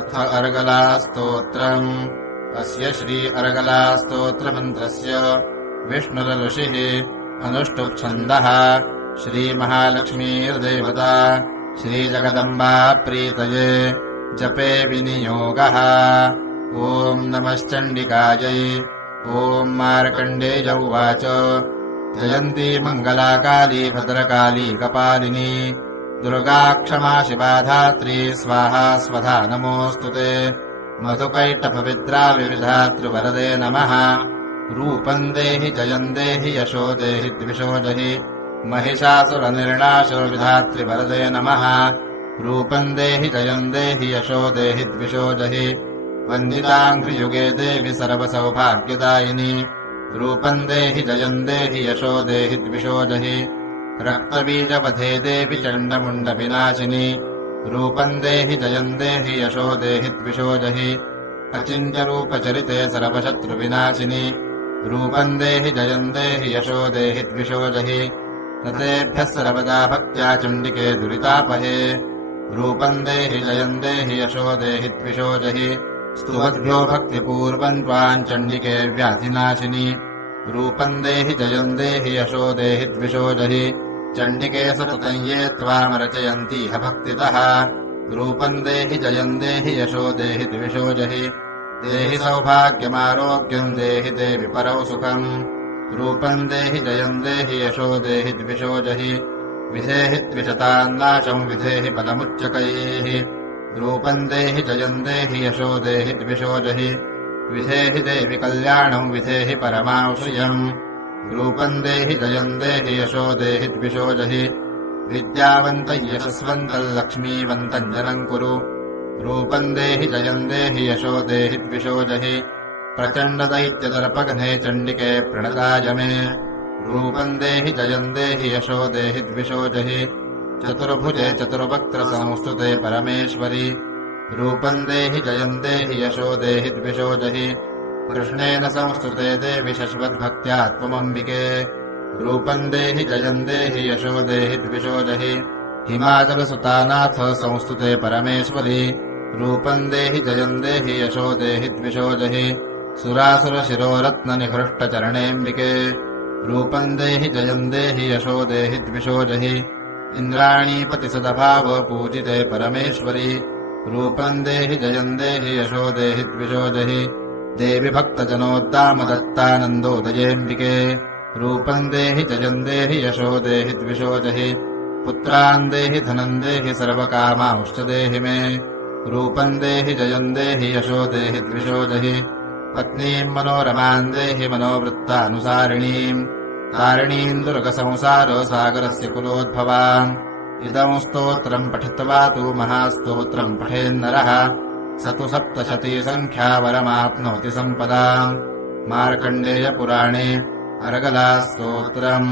अथ अर्गलास्तोत्रम्। अस्य श्री अर्गलास्तोत्रमन्त्रस्य विष्णुरऋषिः अनुष्टुप्छन्दः। श्रीमहालक्ष्मीर्देवता श्रीजगदम्बा प्रीतये जपे विनियोगः। ॐ नमश्चण्डिकायै। ॐ मार्कण्डेय उवाच जयन्ती मङ्गलाकाली भद्रकाली कपालिनी दुर्गा क्षमा शिवा धात्री स्वाहा स्वधा नमोऽस्तु ते। मधुकैटभविद्रा विविधातृवरदे नमः। रूपम् देहि जयम् देहि यशो देहि द्विषो जहि महिषासुरनिर्णाशो विधातृवरदे नमः। रूपम् देहि जयम् देहि यशो देहि द्विषो जहि वन्दिताङ्घ्रियुगे देवि सर्वसौभाग्यदायिनी। रूपम् देहि जयम् देहि यशो देहि द्विषो जहि रक्तबीजवधे देवि चण्डमुण्डविनाशिनी। रूपम् देहि जयम् देहि यशो देहि द्विषो जहि अचिन्त्यरूपचरिते सर्वशत्रुविनाशिनी। रूपम् देहि जयम् देहि यशो देहि द्विषो जहि नतेभ्यः सर्वदा भक्त्या चण्डिके दुरितापहे। रूपम् देहि जयम् देहि यशो देहि द्विषो जहि स्तुवद्भ्यो भक्तिपूर्वम् त्वाम् चण्डिके व्याधिनाशिनी। रूपम् देहि जयम् देहि यशो देहि द्विषो जहि चण्डिके सततम् ये त्वामरचयन्तीह भक्तितः। रूपम् देहि जयम् देहि यशो देहि द्विषो जहि देहि सौभाग्यमारोग्यम् देहि देवि परौ सुखम्। रूपम् देहि जयम् देहि यशो देहि द्विषो जहि विधेहि द्विषतान्नाशम् विधेहि बलमुच्चकैः। रूपम् देहि जयम् देहि यशो देहि द्विषो जहि विधेहि देवि कल्याणम् विधेहि परमाश्रियम्। रूपम् देहि जयम् देहि यशो देहि द्विषो जहि विद्यावन्तम् यशस्वन्तम् लक्ष्मीवन्तम् जनम् कुरु। रूपम् देहि जयम् देहि यशो देहि द्विषो जहि प्रचण्डदैत्यदर्पघ्ने चण्डिके प्रणताय मे। रूपम् देहि जयम् देहि यशो देहि द्विषो जहि चतुर्भुजे चतुर्वक्त्रसंस्तुते परमेश्वरि। रूपम् देहि जयम् देहि यशो देहि द्विषो जहि कृष्णेन संस्तुते देवि शश्वद्भक्त्या त्वमम्बिके। रूपम् देहि जयम् देहि यशो देहि द्विषो जहि हिमाचलसुतानाथ संस्तुते परमेश्वरि। रूपम् देहि जयम् देहि यशो देहि द्विषो जहि सुरासुरशिरोरत्ननिहृष्टचरणेऽम्बिके। रूपम् देहि जयम् देहि यशो देहि द्विषो जहि इन्द्राणीपतिसदभाव पूजिते परमेश्वरि। रूपम् देहि जयम् देहि यशो देहि द्विषो जहि देवि भक्तजनोद्दामदत्तानन्दोदयेऽम्बिके। रूपम् देहि जयम् देहि यशो देहि द्विषो जहि पुत्रान् देहि धनम् देहि सर्वकामांश्च देहि मे। रूपम् देहि जयम् देहि यशो देहि द्विषो जहि पत्नीम् मनोरमाम् देहि मनोवृत्तानुसारिणीम् तारिणीम् दुर्गसंसारो सागरस्य कुलोद्भवाम्। इदम् स्तोत्रम् पठित्वा तु महास्तोत्रम् पठेन्नरः स तु सप्तशतीसङ्ख्यावरमाप्नोति सम्पदाम्। मार्कण्डेयपुराणे अर्गलास्तोत्रम्।